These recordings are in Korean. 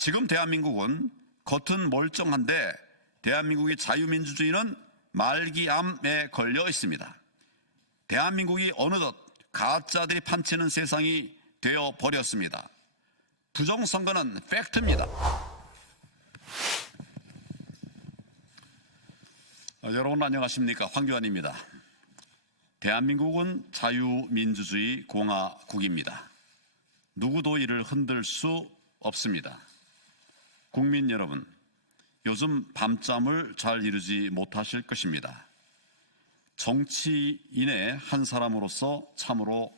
지금 대한민국은 겉은 멀쩡한데 대한민국의 자유민주주의는 말기암에 걸려 있습니다. 대한민국이 어느덧 가짜들이 판치는 세상이 되어 버렸습니다. 부정선거는 팩트입니다. 여러분 안녕하십니까? 황교안입니다. 대한민국은 자유민주주의 공화국입니다. 누구도 이를 흔들 수 없습니다. 국민 여러분, 요즘 밤잠을 잘 이루지 못하실 것입니다. 정치인의 한 사람으로서 참으로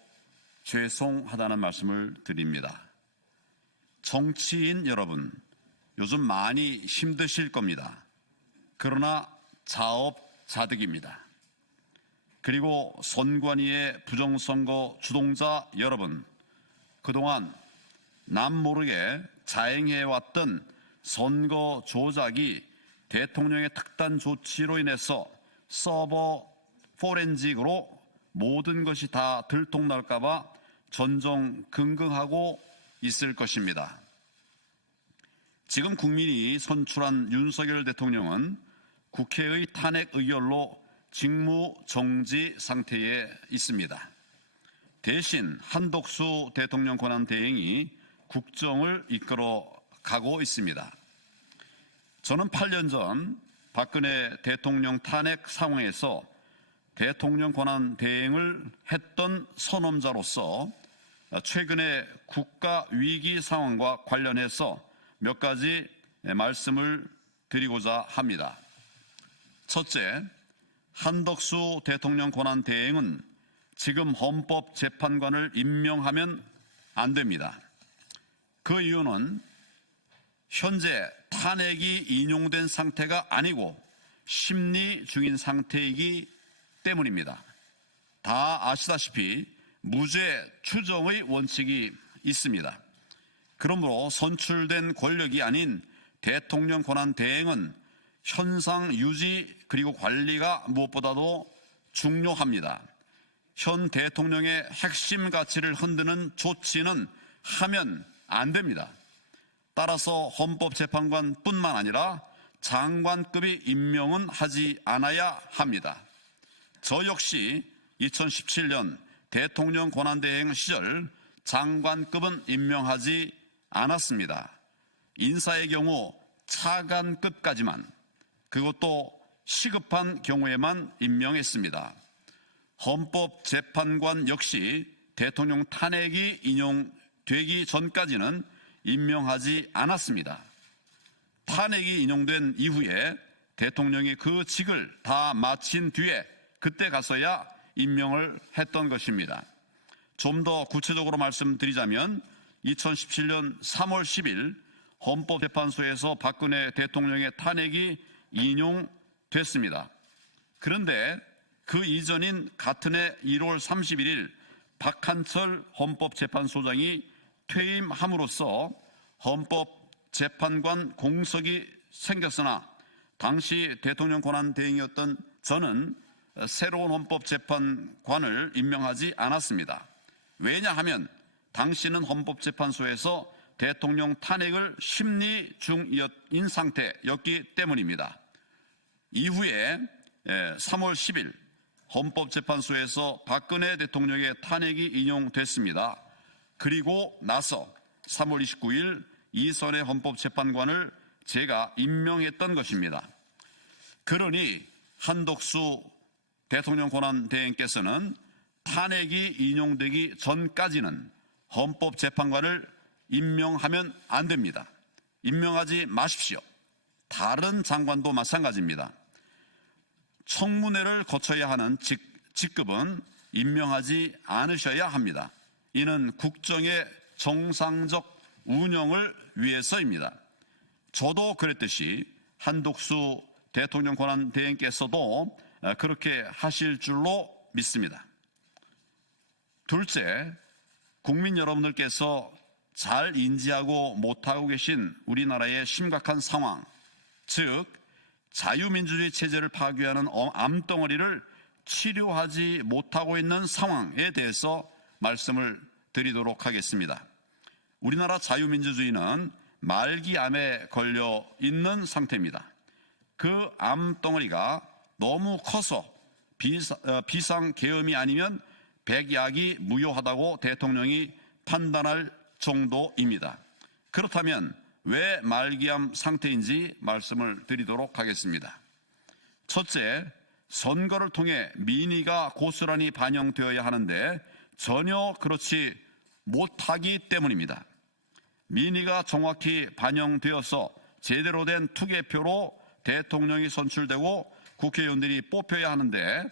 죄송하다는 말씀을 드립니다. 정치인 여러분, 요즘 많이 힘드실 겁니다. 그러나 자업자득입니다. 그리고 선관위의 부정선거 주동자 여러분, 그동안 남 모르게 자행해왔던 선거 조작이 대통령의 특단 조치로 인해서 서버 포렌식으로 모든 것이 다 들통날까봐 전전긍긍하고 있을 것입니다. 지금 국민이 선출한 윤석열 대통령은 국회의 탄핵 의결로 직무정지 상태에 있습니다. 대신 한덕수 대통령 권한대행이 국정을 이끌어 가고 있습니다. 저는 8년 전 박근혜 대통령 탄핵 상황에서 대통령 권한대행을 했던 선언자로서 최근의 국가 위기 상황과 관련해서 몇 가지 말씀을 드리고자 합니다. 첫째, 한덕수 대통령 권한대행은 지금 헌법재판관을 임명하면 안 됩니다. 그 이유는 현재 탄핵이 인용된 상태가 아니고 심리 중인 상태이기 때문입니다. 다 아시다시피 무죄 추정의 원칙이 있습니다. 그러므로 선출된 권력이 아닌 대통령 권한대행은 현상 유지 그리고 관리가 무엇보다도 중요합니다. 현 대통령의 핵심 가치를 흔드는 조치는 하면 안 됩니다. 따라서 헌법재판관뿐만 아니라 장관급이 임명은 하지 않아야 합니다. 저 역시 2017년 대통령 권한대행 시절 장관급은 임명하지 않았습니다. 인사의 경우 차관급까지만, 그것도 시급한 경우에만 임명했습니다. 헌법재판관 역시 대통령 탄핵이 인용되기 전까지는 임명하지 않았습니다. 탄핵이 인용된 이후에 대통령이 그 직을 다 마친 뒤에 그때 가서야 임명을 했던 것입니다. 좀 더 구체적으로 말씀드리자면 2017년 3월 10일 헌법재판소에서 박근혜 대통령의 탄핵이 인용됐습니다. 그런데 그 이전인 같은 해 1월 31일 박한철 헌법재판소장이 퇴임함으로써 헌법재판관 공석이 생겼으나 당시 대통령 권한대행이었던 저는 새로운 헌법재판관을 임명하지 않았습니다. 왜냐하면 당시는 헌법재판소에서 대통령 탄핵을 심리 중인 상태였기 때문입니다. 이후에 3월 10일 헌법재판소에서 박근혜 대통령의 탄핵이 인용됐습니다. 그리고 나서 3월 29일 이선의 헌법재판관을 제가 임명했던 것입니다. 그러니 한덕수 대통령 권한대행께서는 탄핵이 인용되기 전까지는 헌법재판관을 임명하면 안 됩니다. 임명하지 마십시오. 다른 장관도 마찬가지입니다. 청문회를 거쳐야 하는 직급은 임명하지 않으셔야 합니다. 이는 국정의 정상적 운영을 위해서입니다. 저도 그랬듯이 한덕수 대통령 권한대행께서도 그렇게 하실 줄로 믿습니다. 둘째, 국민 여러분들께서 잘 인지하고 못하고 계신 우리나라의 심각한 상황, 즉 자유민주주의 체제를 파괴하는 암덩어리를 치료하지 못하고 있는 상황에 대해서 말씀을 드리도록 하겠습니다. 우리나라 자유민주주의는 말기암에 걸려 있는 상태입니다. 그 암덩어리가 너무 커서 비상계엄이 아니면 백약이 무효하다고 대통령이 판단할 정도입니다. 그렇다면 왜 말기암 상태인지 말씀을 드리도록 하겠습니다. 첫째, 선거를 통해 민의가 고스란히 반영되어야 하는데 전혀 그렇지 못하기 때문입니다. 민의가 정확히 반영되어서 제대로 된 투개표로 대통령이 선출되고 국회의원들이 뽑혀야 하는데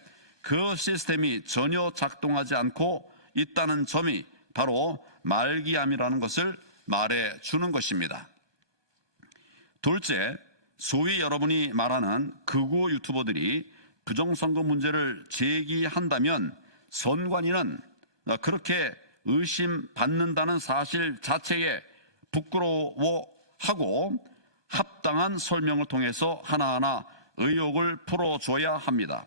그 시스템이 전혀 작동하지 않고 있다는 점이 바로 말기암이라는 것을 말해주는 것입니다. 둘째, 소위 여러분이 말하는 극우 유튜버들이 부정선거 문제를 제기한다면 선관위는 그렇게 의심받는다는 사실 자체에 부끄러워하고 합당한 설명을 통해서 하나하나 의혹을 풀어줘야 합니다.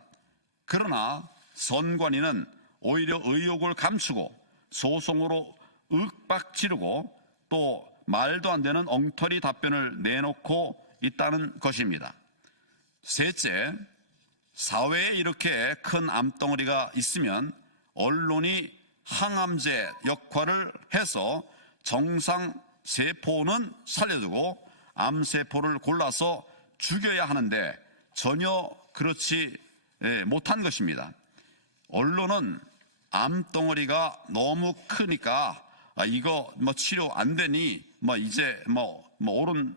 그러나 선관위는 오히려 의혹을 감추고 소송으로 윽박지르고 또 말도 안 되는 엉터리 답변을 내놓고 있다는 것입니다. 셋째, 사회에 이렇게 큰 암덩어리가 있으면 언론이 항암제 역할을 해서 정상 세포는 살려두고 암세포를 골라서 죽여야 하는데 전혀 그렇지 못한 것입니다. 언론은 암덩어리가 너무 크니까 이거 치료 안 되니 이제 모른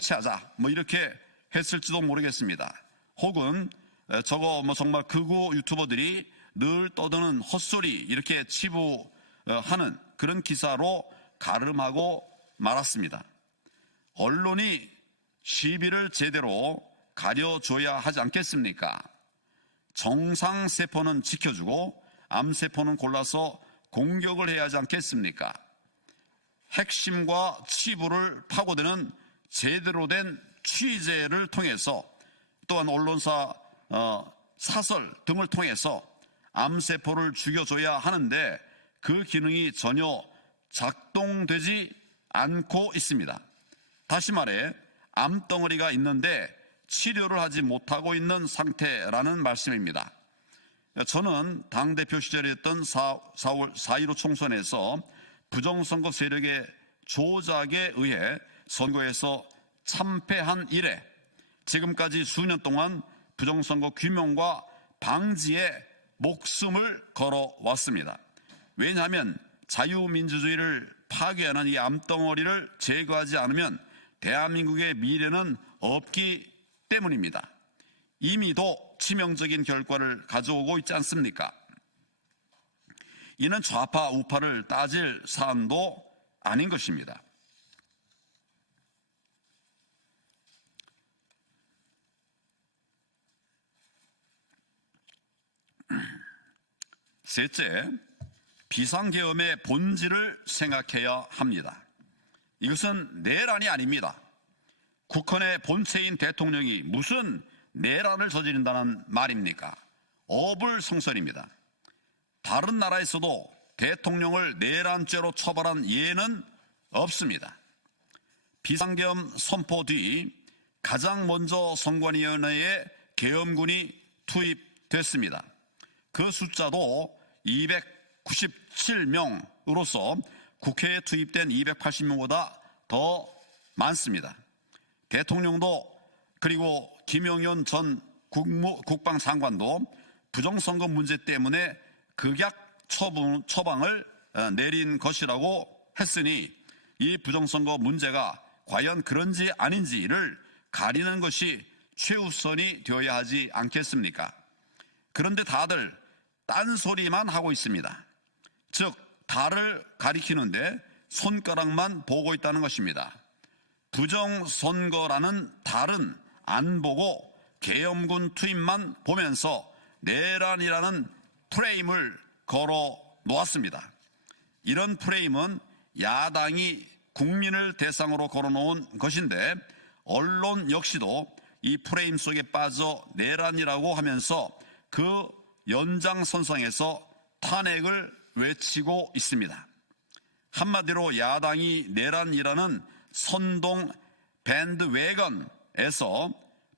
채 하자 이렇게 했을지도 모르겠습니다. 혹은 저거 정말 극우 유튜버들이 늘 떠드는 헛소리 이렇게 치부하는 그런 기사로 가름하고 말았습니다. 언론이 시비를 제대로 가려줘야 하지 않겠습니까? 정상세포는 지켜주고 암세포는 골라서 공격을 해야 하지 않겠습니까? 핵심과 치부를 파고드는 제대로 된 취재를 통해서 또한 언론사 사설 등을 통해서 암세포를 죽여줘야 하는데 그 기능이 전혀 작동되지 않고 있습니다. 다시 말해 암덩어리가 있는데 치료를 하지 못하고 있는 상태라는 말씀입니다. 저는 당대표 시절이었던 4.15 총선에서 부정선거 세력의 조작에 의해 선거에서 참패한 이래 지금까지 수년 동안 부정선거 규명과 방지에 목숨을 걸어왔습니다. 왜냐하면 자유민주주의를 파괴하는 이 암덩어리를 제거하지 않으면 대한민국의 미래는 없기 때문입니다. 이미도 치명적인 결과를 가져오고 있지 않습니까? 이는 좌파 우파를 따질 사안도 아닌 것입니다. 셋째, 비상계엄의 본질을 생각해야 합니다. 이것은 내란이 아닙니다. 국헌의 본체인 대통령이 무슨 내란을 저지른다는 말입니까? 어불성설입니다. 다른 나라에서도 대통령을 내란죄로 처벌한 예는 없습니다. 비상계엄 선포 뒤 가장 먼저 선관위원회에 계엄군이 투입됐습니다. 그 숫자도 297명으로서 국회에 투입된 280명보다 더 많습니다. 대통령도 그리고 김영현 전 국방장관도 부정선거 문제 때문에 극약 처방을 내린 것이라고 했으니 이 부정선거 문제가 과연 그런지 아닌지를 가리는 것이 최우선이 되어야 하지 않겠습니까? 그런데 다들 딴소리만 하고 있습니다. 즉 달을 가리키는데 손가락만 보고 있다는 것입니다. 부정선거라는 달은 안 보고 계엄군 투입만 보면서 내란이라는 프레임을 걸어 놓았습니다. 이런 프레임은 야당이 국민을 대상으로 걸어놓은 것인데 언론 역시도 이 프레임 속에 빠져 내란이라고 하면서 그 연장선상에서 탄핵을 외치고 있습니다. 한마디로 야당이 내란이라는 선동 밴드웨건에서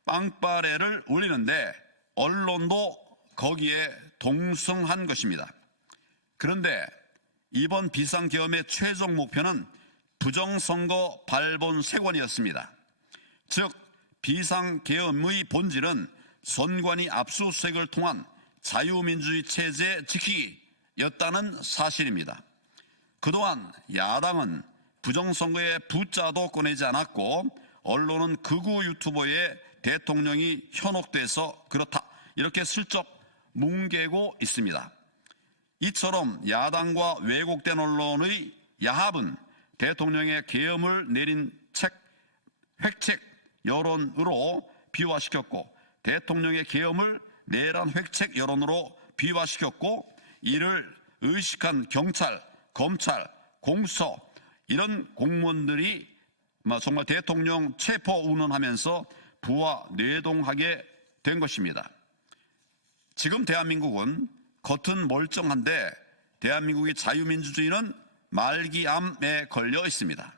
빵빠레를 울리는데 언론도 거기에 동승한 것입니다. 그런데 이번 비상계엄의 최종 목표는 부정선거 발본색원이었습니다. 즉 비상계엄의 본질은 선관위 압수수색을 통한 자유민주주의 체제 지키기였다는 사실입니다. 그동안 야당은 부정선거에 부자도 꺼내지 않았고 언론은 극우 유튜버의 대통령이 현혹돼서 그렇다 이렇게 슬쩍 뭉개고 있습니다. 이처럼 야당과 왜곡된 언론의 야합은 대통령의 계엄을 내린 획책 여론으로 비화시켰고 대통령의 계엄을 내란 획책 여론으로 비화시켰고 이를 의식한 경찰, 검찰, 공수처 이런 공무원들이 정말 대통령 체포 운운하면서 부와 뇌동하게 된 것입니다. 지금 대한민국은 겉은 멀쩡한데 대한민국의 자유민주주의는 말기암에 걸려 있습니다.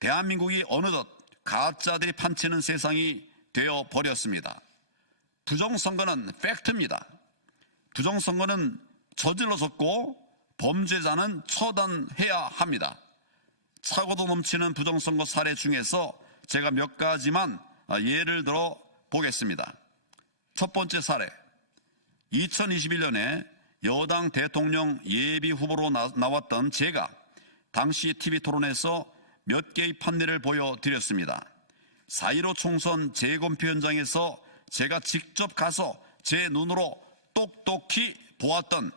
대한민국이 어느덧 가짜들이 판치는 세상이 되어버렸습니다. 부정선거는 팩트입니다. 부정선거는 저질러졌고 범죄자는 처단해야 합니다. 차고도 넘치는 부정선거 사례 중에서 제가 몇 가지만 예를 들어 보겠습니다. 첫 번째 사례, 2021년에 여당 대통령 예비 후보로 나왔던 제가 당시 TV토론에서 몇 개의 판례를 보여드렸습니다. 4.15 총선 재검표 현장에서 제가 직접 가서 제 눈으로 똑똑히 보았던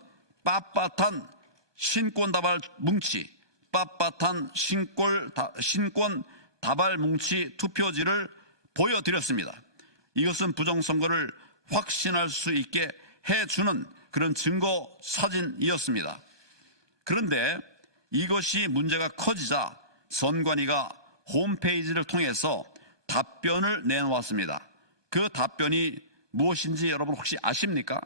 빳빳한 신권다발 뭉치, 빳빳한 신권 다발 뭉치 투표지를 보여드렸습니다. 이것은 부정선거를 확신할 수 있게 해주는 그런 증거 사진이었습니다. 그런데 이것이 문제가 커지자 선관위가 홈페이지를 통해서 답변을 내놓았습니다. 그 답변이 무엇인지 여러분 혹시 아십니까?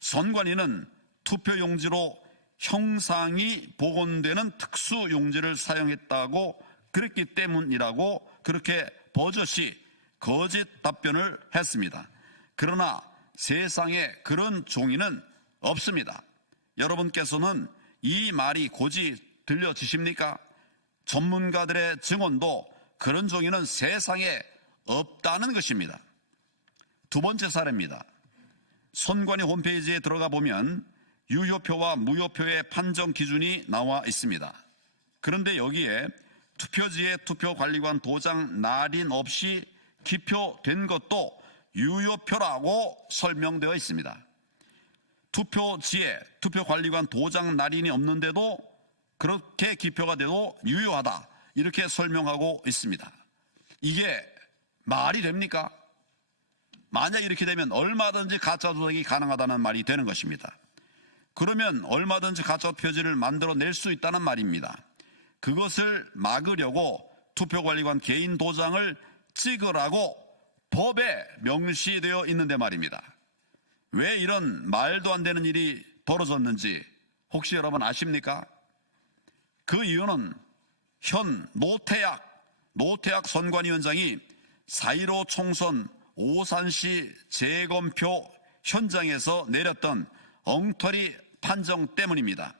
선관위는 투표용지로 형상이 복원되는 특수용지를 사용했다고 그랬기 때문이라고 그렇게 버젓이 거짓 답변을 했습니다. 그러나 세상에 그런 종이는 없습니다. 여러분께서는 이 말이 고지 들려지십니까? 전문가들의 증언도 그런 종이는 세상에 없다는 것입니다. 두 번째 사례입니다. 선관위 홈페이지에 들어가 보면 유효표와 무효표의 판정 기준이 나와 있습니다. 그런데 여기에 투표지에 투표관리관 도장 날인 없이 기표된 것도 유효표라고 설명되어 있습니다. 투표지에 투표관리관 도장 날인이 없는데도 그렇게 기표가 돼도 유효하다 이렇게 설명하고 있습니다. 이게 말이 됩니까? 만약 이렇게 되면 얼마든지 가짜 조작이 가능하다는 말이 되는 것입니다. 그러면 얼마든지 가짜 표지를 만들어낼 수 있다는 말입니다. 그것을 막으려고 투표관리관 개인 도장을 찍으라고 법에 명시되어 있는데 말입니다. 왜 이런 말도 안 되는 일이 벌어졌는지 혹시 여러분 아십니까? 그 이유는 현 노태악 선관위원장이 4.15 총선 오산시 재검표 현장에서 내렸던 엉터리 판정 때문입니다.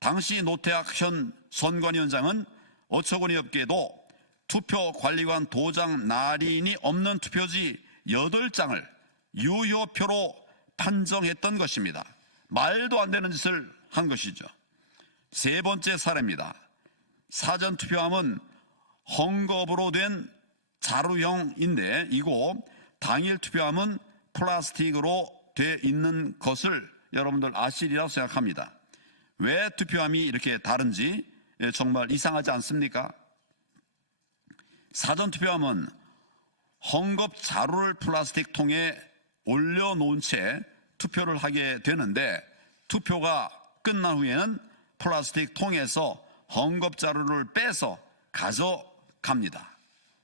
당시 노태악 현 선관위원장은 어처구니 없게도 투표관리관 도장 날인이 없는 투표지 8장을 유효표로 판정했던 것입니다. 말도 안 되는 짓을 한 것이죠. 세 번째 사례입니다. 사전투표함은 헝겊으로 된 자루형인데 이고 당일 투표함은 플라스틱으로 돼 있는 것을 여러분들 아시리라고 생각합니다. 왜 투표함이 이렇게 다른지 정말 이상하지 않습니까? 사전투표함은 헝겊 자루를 플라스틱 통에 올려놓은 채 투표를 하게 되는데 투표가 끝난 후에는 플라스틱 통에서 헝겊 자루를 빼서 가져갑니다.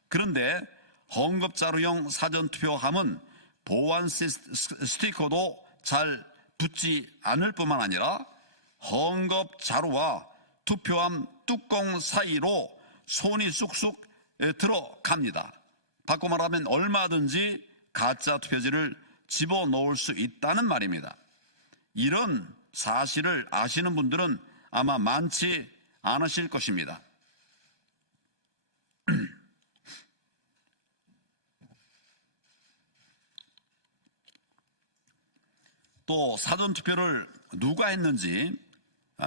그런데 헝겊 자루형 사전투표함은 보안 스티커도 잘 붙지 않을 뿐만 아니라 헝겊 자루와 투표함 뚜껑 사이로 손이 쑥쑥 들어갑니다. 바꿔 말하면 얼마든지 가짜 투표지를 집어넣을 수 있다는 말입니다. 이런 사실을 아시는 분들은 아마 많지 않으실 것입니다. 또 사전투표를 누가 했는지,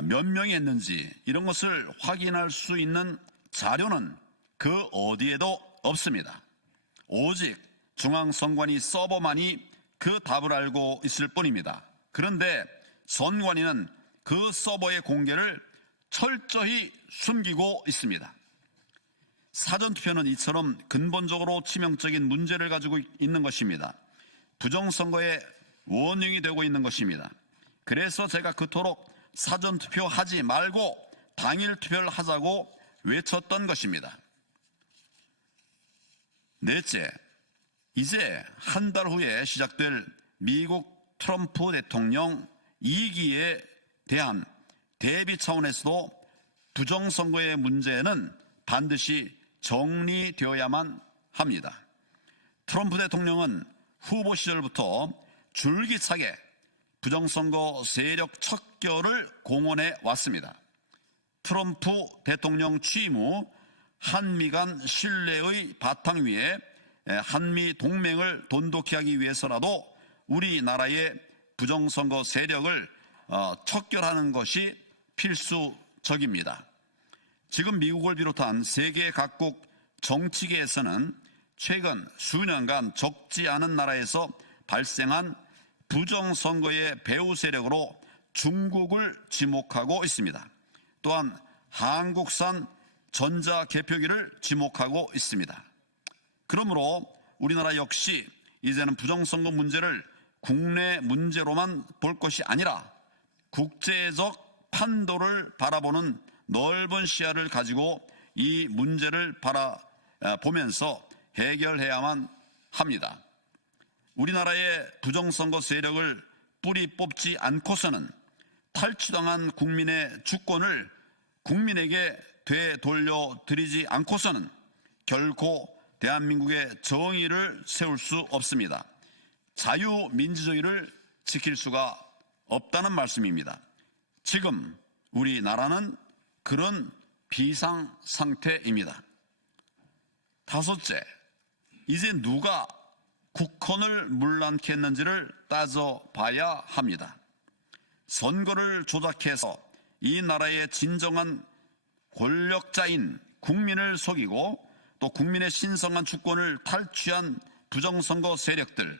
몇 명이 했는지 이런 것을 확인할 수 있는 자료는 그 어디에도 없습니다. 오직 중앙선관위 서버만이 그 답을 알고 있을 뿐입니다. 그런데 선관위는 그 서버의 공개를 철저히 숨기고 있습니다. 사전투표는 이처럼 근본적으로 치명적인 문제를 가지고 있는 것입니다. 부정선거의 원흉이 되고 있는 것입니다. 그래서 제가 그토록 사전투표 하지 말고 당일 투표를 하자고 외쳤던 것입니다. 넷째, 이제 한 달 후에 시작될 미국 트럼프 대통령 2기에 대한 대비 차원에서도 부정선거의 문제는 반드시 정리되어야만 합니다. 트럼프 대통령은 후보 시절부터 줄기차게 부정선거 세력 척결을 공언해 왔습니다. 트럼프 대통령 취임 후 한미 간 신뢰의 바탕 위에 한미 동맹을 돈독히 하기 위해서라도 우리나라의 부정선거 세력을 척결하는 것이 필수적입니다. 지금 미국을 비롯한 세계 각국 정치계에서는 최근 수년간 적지 않은 나라에서 발생한 부정선거의 배후 세력으로 중국을 지목하고 있습니다. 또한 한국산 전자개표기를 지목하고 있습니다. 그러므로 우리나라 역시 이제는 부정선거 문제를 국내 문제로만 볼 것이 아니라 국제적 판도를 바라보는 넓은 시야를 가지고 이 문제를 바라보면서 해결해야만 합니다. 우리나라의 부정선거 세력을 뿌리 뽑지 않고서는 탈취당한 국민의 주권을 국민에게 되돌려드리지 않고서는 결코 대한민국의 정의를 세울 수 없습니다. 자유민주주의를 지킬 수가 없다는 말씀입니다. 지금 우리나라는 그런 비상 상태입니다. 다섯째, 이제 누가 국헌을 문란케 했는지를 따져봐야 합니다. 선거를 조작해서 이 나라의 진정한 권력자인 국민을 속이고 또 국민의 신성한 주권을 탈취한 부정선거 세력들,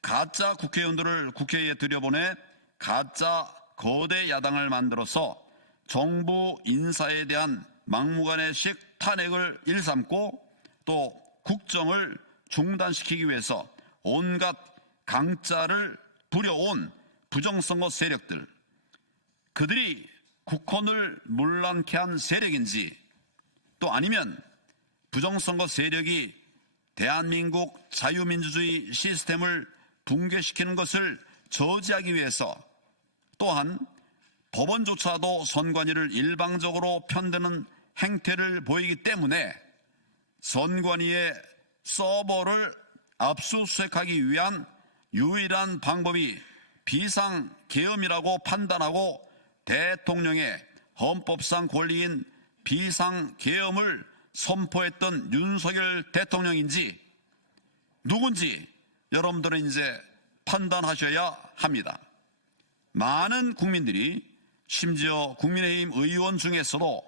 가짜 국회의원들을 국회에 들여보내 가짜 거대 야당을 만들어서 정부 인사에 대한 막무가내식 탄핵을 일삼고 또 국정을 중단시키기 위해서 온갖 강짜를 부려온 부정선거 세력들, 그들이 국헌을 문란케 한 세력인지 또 아니면 부정선거 세력이 대한민국 자유민주주의 시스템을 붕괴시키는 것을 저지하기 위해서 또한 법원조차도 선관위를 일방적으로 편드는 행태를 보이기 때문에 선관위의 서버를 압수수색하기 위한 유일한 방법이 비상계엄이라고 판단하고 대통령의 헌법상 권리인 비상계엄을 선포했던 윤석열 대통령인지 누군지 여러분들은 이제 판단하셔야 합니다. 많은 국민들이 심지어 국민의힘 의원 중에서도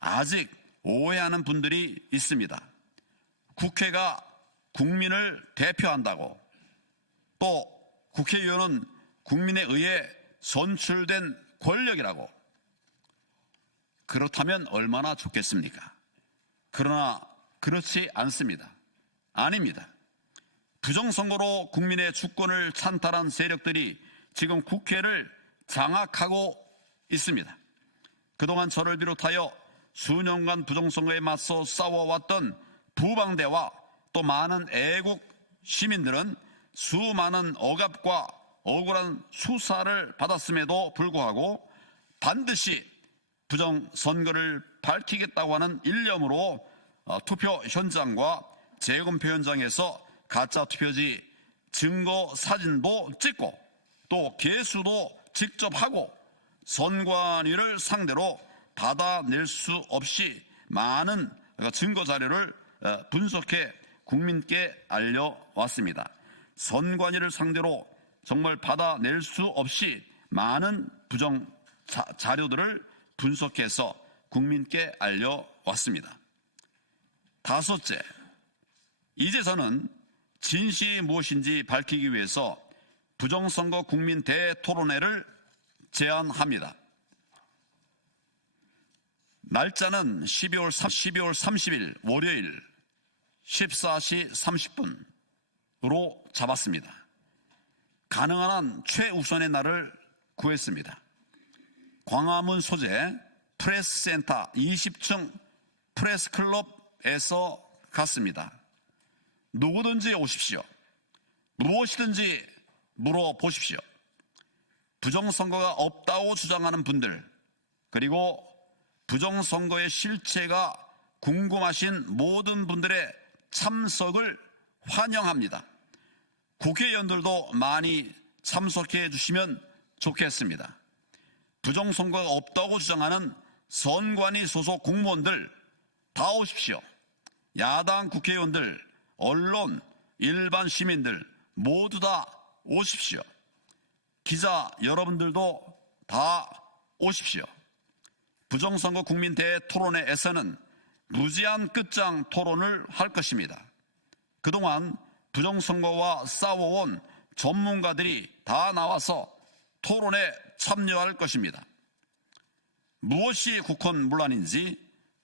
아직 오해하는 분들이 있습니다. 국회가 국민을 대표한다고, 또 국회의원은 국민에 의해 선출된 권력이라고. 그렇다면 얼마나 좋겠습니까? 그러나 그렇지 않습니다. 아닙니다. 부정선거로 국민의 주권을 찬탈한 세력들이 지금 국회를 장악하고 있습니다. 그동안 저를 비롯하여 수년간 부정선거에 맞서 싸워왔던 부방대와 또 많은 애국 시민들은 수많은 억압과 억울한 수사를 받았음에도 불구하고 반드시 부정선거를 밝히겠다고 하는 일념으로 투표 현장과 재검표 현장에서 가짜 투표지 증거 사진도 찍고 또 개수도 직접 하고 선관위를 상대로 받아낼 수 없이 많은 증거 자료를 분석해 국민께 알려왔습니다. 선관위를 상대로 정말 받아낼 수 없이 많은 부정 자료들을 분석해서 국민께 알려왔습니다. 다섯째, 이제 저는 진실이 무엇인지 밝히기 위해서 부정선거 국민 대토론회를 제안합니다. 날짜는 12월 30일 월요일 14시 30분으로 잡았습니다. 가능한 한 최우선의 날을 구했습니다. 광화문 소재 프레스센터 20층 프레스클럽에서 갔습니다. 누구든지 오십시오. 무엇이든지 물어보십시오. 부정선거가 없다고 주장하는 분들, 그리고 부정선거의 실체가 궁금하신 모든 분들의 참석을 환영합니다. 국회의원들도 많이 참석해 주시면 좋겠습니다. 부정선거가 없다고 주장하는 선관위 소속 공무원들 다 오십시오. 야당 국회의원들, 언론, 일반 시민들 모두 다 오십시오. 기자 여러분들도 다 오십시오. 부정선거 국민 대토론회에서는 무제한 끝장 토론을 할 것입니다. 그동안 부정선거와 싸워온 전문가들이 다 나와서 토론에 참여할 것입니다. 무엇이 국헌문란인지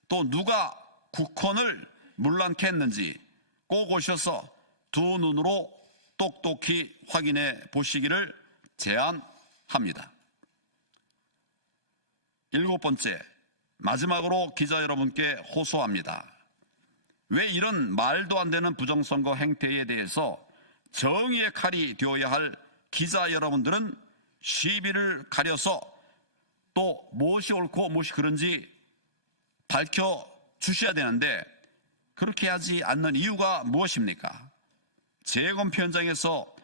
또 누가 국헌을 문란케 했는지 꼭 오셔서 두 눈으로 똑똑히 확인해 보시기를 제안합니다. 일곱 번째, 마지막으로 기자 여러분께 호소합니다. 왜 이런 말도 안 되는 부정선거 행태에 대해서 정의의 칼이 되어야 할 기자 여러분들은 시비를 가려서 또 무엇이 옳고 무엇이 그른지 밝혀주셔야 되는데 그렇게 하지 않는 이유가 무엇입니까? 재검표 현장에서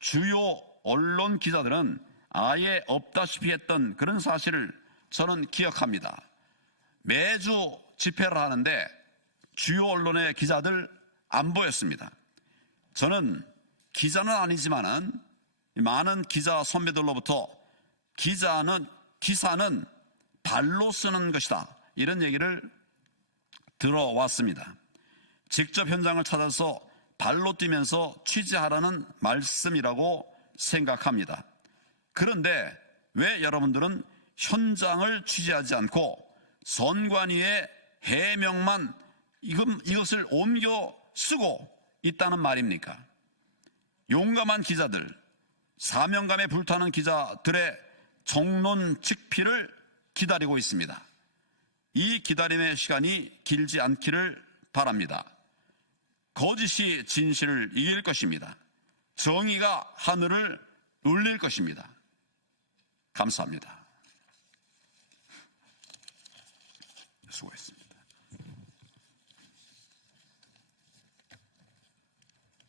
주요 언론 기자들은 아예 없다시피 했던 그런 사실을 저는 기억합니다. 매주 집회를 하는데 주요 언론의 기자들 안 보였습니다. 저는 기자는 아니지만은 많은 기자 선배들로부터 기사는 발로 쓰는 것이다, 이런 얘기를 들어왔습니다. 직접 현장을 찾아서 발로 뛰면서 취재하라는 말씀이라고 생각합니다. 그런데 왜 여러분들은 현장을 취재하지 않고 선관위의 해명만 이것을 옮겨 쓰고 있다는 말입니까? 용감한 기자들, 사명감에 불타는 기자들의 정론 직피를 기다리고 있습니다. 이 기다림의 시간이 길지 않기를 바랍니다. 거짓이 진실을 이길 것입니다. 정의가 하늘을 울릴 것입니다. 감사합니다. 수고했습니다.